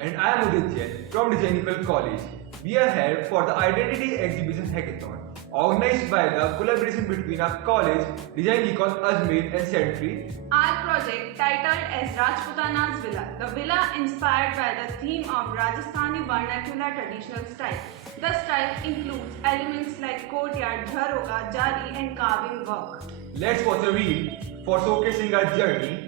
And I am Udit Jain from Designical College. We are here for the Identity Exhibition Hackathon, organized by the collaboration between our college, Designical Ajmer and Sentry. Our project, titled as Rajputana Villa, the villa inspired by the theme of Rajasthani vernacular traditional style. The style includes elements like courtyard, jharokhas, jari and carving work. Let's watch a reel for showcasing our journey.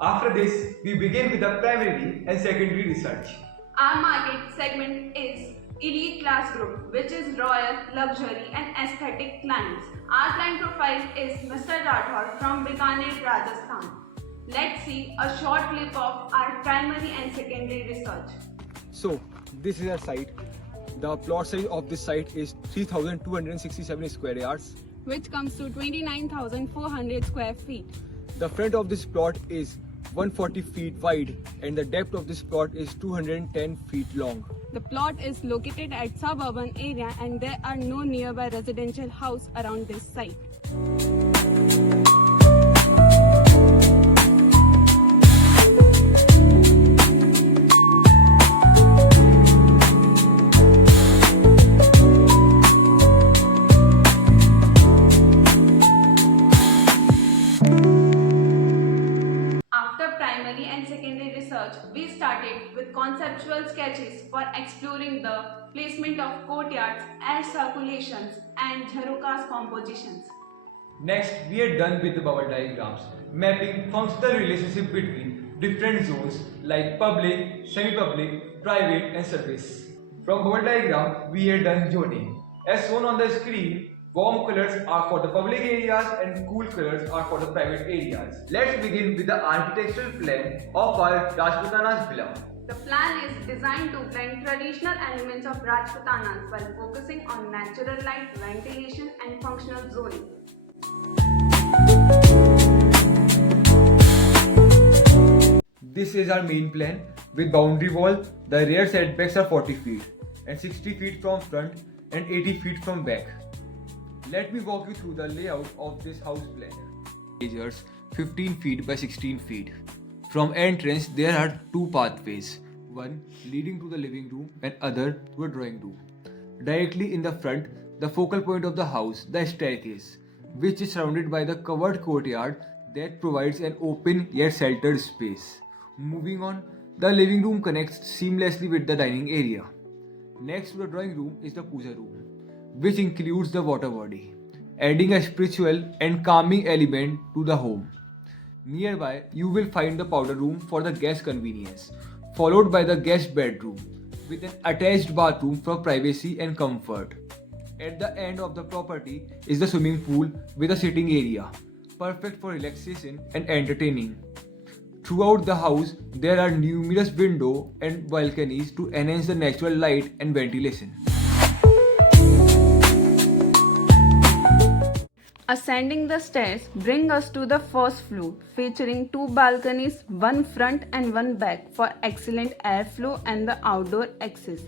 After this, we begin with the primary and secondary research. Our market segment is elite class group, which is royal, luxury and aesthetic clients. Our client profile is Mr. Rathod from Bikaner, Rajasthan. Let's see a short clip of our primary and secondary research. So, this is our site. The plot size of this site is 3,267 square yards. Which comes to 29,400 square feet. The front of this plot is 140 feet wide and the depth of this plot is 210 feet long. The plot is located at suburban area and there are no nearby residential house around this site. Primary and secondary research, we started with conceptual sketches for exploring the placement of courtyards, air circulations and jharokhas compositions. Next, we are done with the bubble diagrams, mapping functional relationship between different zones like public, semi-public, private and service. From bubble diagram, we are done zoning. As shown on the screen, warm colors are for the public areas and cool colors are for the private areas. Let's begin with the architectural plan of our Rajputana Villa. The plan is designed to blend traditional elements of Rajputanas while focusing on natural light, ventilation and functional zoning. This is our main plan with boundary wall. The rear setbacks are 40 feet and 60 feet from front and 80 feet from back. Let me walk you through the layout of this house plan. Measures 15 feet by 16 feet. From entrance there are two pathways, one leading to the living room and other to a drawing room. Directly in the front, the focal point of the house, the staircase, which is surrounded by the covered courtyard that provides an open yet sheltered space. Moving on, the living room connects seamlessly with the dining area. Next to the drawing room is the puja room, which includes the water body, adding a spiritual and calming element to the home. Nearby, you will find the powder room for the guest convenience, followed by the guest bedroom, with an attached bathroom for privacy and comfort. At the end of the property is the swimming pool with a sitting area, perfect for relaxation and entertaining. Throughout the house, there are numerous windows and balconies to enhance the natural light and ventilation. Ascending the stairs bring us to the first floor, featuring two balconies, one front and one back for excellent airflow and the outdoor access.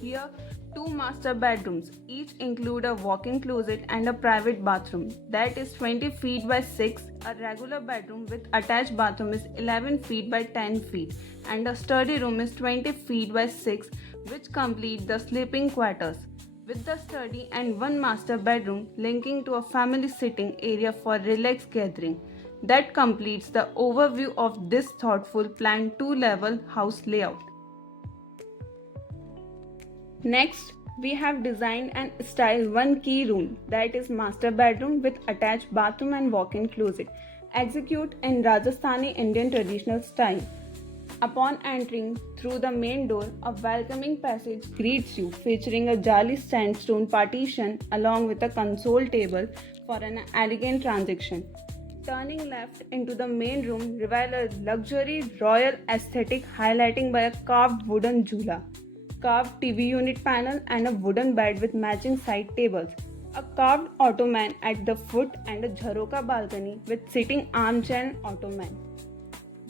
Here, two master bedrooms, each include a walk-in closet and a private bathroom that is 20 feet by 6. A regular bedroom with attached bathroom is 11 feet by 10 feet and a study room is 20 feet by 6, which complete the sleeping quarters, with the study and one master bedroom linking to a family sitting area for relaxed gathering. That completes the overview of this thoughtful planned two-level house layout. Next, we have designed and styled one key room, that is master bedroom with attached bathroom and walk-in closet, executed in Rajasthani Indian traditional style. Upon entering through the main door, a welcoming passage greets you, featuring a jali sandstone partition along with a console table for an elegant transaction. Turning left into the main room reveals a luxury royal aesthetic highlighting by a carved wooden jhula, carved TV unit panel and a wooden bed with matching side tables. A carved ottoman at the foot and a jharokha balcony with sitting armchair and ottoman.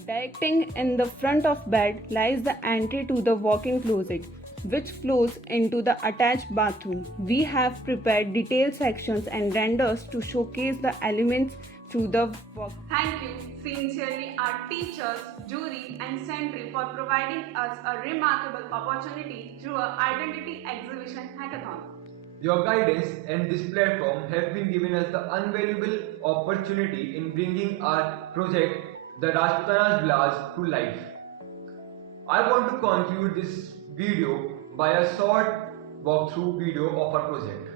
Directing in the front of bed lies the entry to the walk-in closet, which flows into the attached bathroom. We have prepared detailed sections and renders to showcase the elements through the walk. Thank you sincerely our teachers, jury and sentry for providing us a remarkable opportunity through our identity exhibition hackathon. Your guidance and this platform have been given us the invaluable opportunity in bringing our project, the Rajputana Villa, to life. I want to conclude this video by a short walkthrough video of our project.